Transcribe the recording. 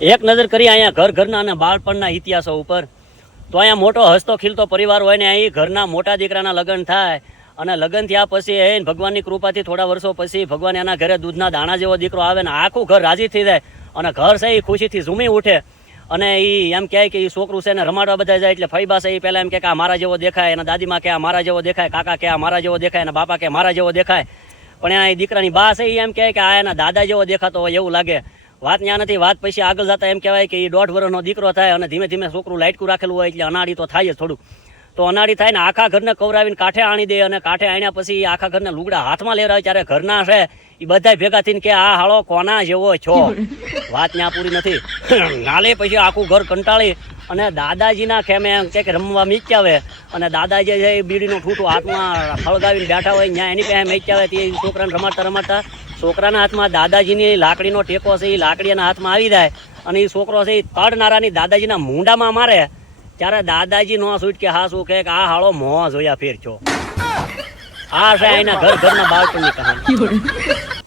એક નજર કરી અહીંયા ઘર ઘરના અને બાળપણના ઇતિહાસો ઉપર. તો અહીંયા મોટો હસતો ખીલતો પરિવાર હોય ને અહીં ઘરના મોટા દીકરાના લગ્ન થાય અને લગ્ન થયા પછી એ ભગવાનની કૃપાથી થોડા વર્ષો પછી ભગવાન એના ઘરે દૂધના દાણા જેવો દીકરો આવે ને આખું ઘર રાજી થઈ જાય અને ઘર છે એ ખુશીથી ઝૂમી ઉઠે. અને એ એમ કહે કે એ છોકરું છે ને રમાડવા બધા જાય એટલે ફઈબા છે એ પહેલાં એમ કે આ મારા જેવો દેખાય, એના દાદીમાં કે આ મારા જેવો દેખાય, કાકા કે આ મારા જેવો દેખાય, એના બાપા કે મારા જેવો દેખાય. પણ આ દીકરાની બા છે એ એમ કહે કે આ એના દાદા જેવો દેખાતો હોય એવું લાગે. વાત ત્યાં નથી વાત પછી આગળ જતા એમ કહેવાય કે એ દોઢ વર્ષનો દીકરો થાય અને ધીમે ધીમે છોકરું લાઇટકું રાખેલું હોય એટલે અનાડી તો થાય જ થોડું. તો અનાડી થાય ને આખા ઘરને કવરાવીને કાંઠે આણી દે અને કાંઠે આણ્યા પછી આખા ઘરને લુગડા હાથમાં લેવડાવે ત્યારે ઘરના છે એ બધા ભેગા થઈને કે આ હાળો કોના જેવો છો? વાત ત્યાં પૂરી નથી. નાલે પછી આખું ઘર કંટાળી અને દાદાજીના ખેમે એમ કે રમવા મીચ્યાવે અને દાદાજી છે એ બીડીનું ઠૂઠું હાથમાં હળગાવીને બેઠા હોય ત્યાં એની પાસે મેચ્યાવે તે છોકરાને રમાડતા રમાડતા છોકરાના હાથમાં દાદાજીની લાકડીનો ટેકો છે, એ લાકડી એના હાથમાં આવી જાય અને એ છોકરો છે, એ તડનારાની દાદાજીના મૂંડામાં મારે. ત્યારે દાદાજી નો સૂટ કે હા શું કે આ હાળો મોં જોયા ફેર છો. આ છે એના ઘર ઘરના બાળકોની કહાની.